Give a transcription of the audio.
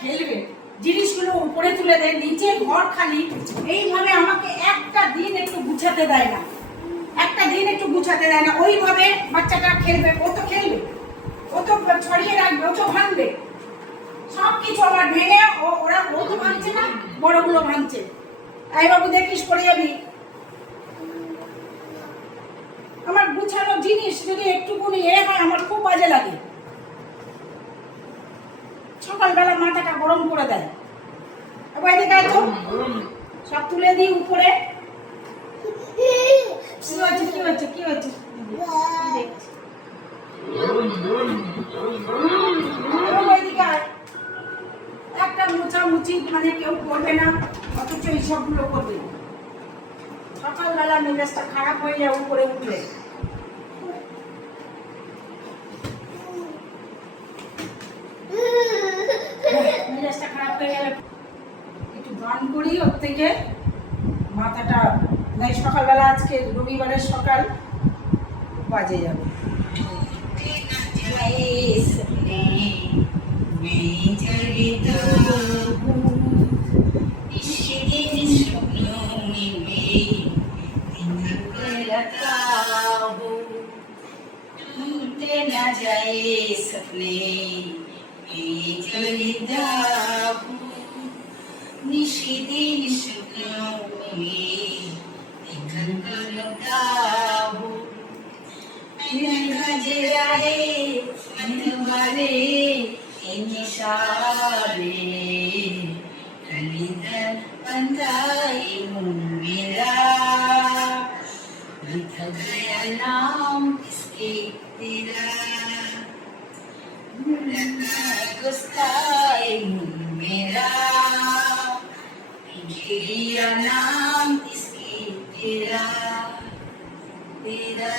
খেলবে, জিনিসগুলো উপরে তুলে দেয়, নিচে ঘর খালি। এইভাবে আমাকে একটা দিন একটু গুছাতে দেয় না, একটা দিন একটু গুছাতে দেয় না। ওইভাবে বাচ্চাটা খেলবে, ও তো খেলবে, ও তো ছড়িয়ে রাখবে, ও তো ভাঙবে সব কিছু। আবার ভেঙে ও তো ভাঙছে না, বড়গুলো ভাঙছে। এই বাবু দেখিস পড়ে যাবি। আমার গুছানো জিনিস যদি একটুকুনি হয় আমার খুব বাজে লাগে। সকালবেলা মাথাটা গরম করে দেয়। এদিকে আয় তো, সব তুলে দিই উপরে। কি হচ্ছে কি হচ্ছে কি হচ্ছে একটা মোছামুছি মানে কেউ করবে না, অথচ এই সবগুলো করবে। সকালবেলা মেজাজটা খারাপ হয়ে যায় উপরে উঠলে। মেজাজটা খারাপ হয়ে গেলে একটু গান করি, ওর থেকে মাথাটা নাই। সকালবেলা আজকে রবিবারের সকাল বাজে যাবে। ना जाए सपने में जलता हूँ, निशिदिन सपनों में देखन करता हूँ। नजरा है मनवारे इशारे कलिदन बंदाई मेरा लिख गया नाम इसके तेरा गुस्ताए मेरा लिख गया नाम इसके तेरा तेरा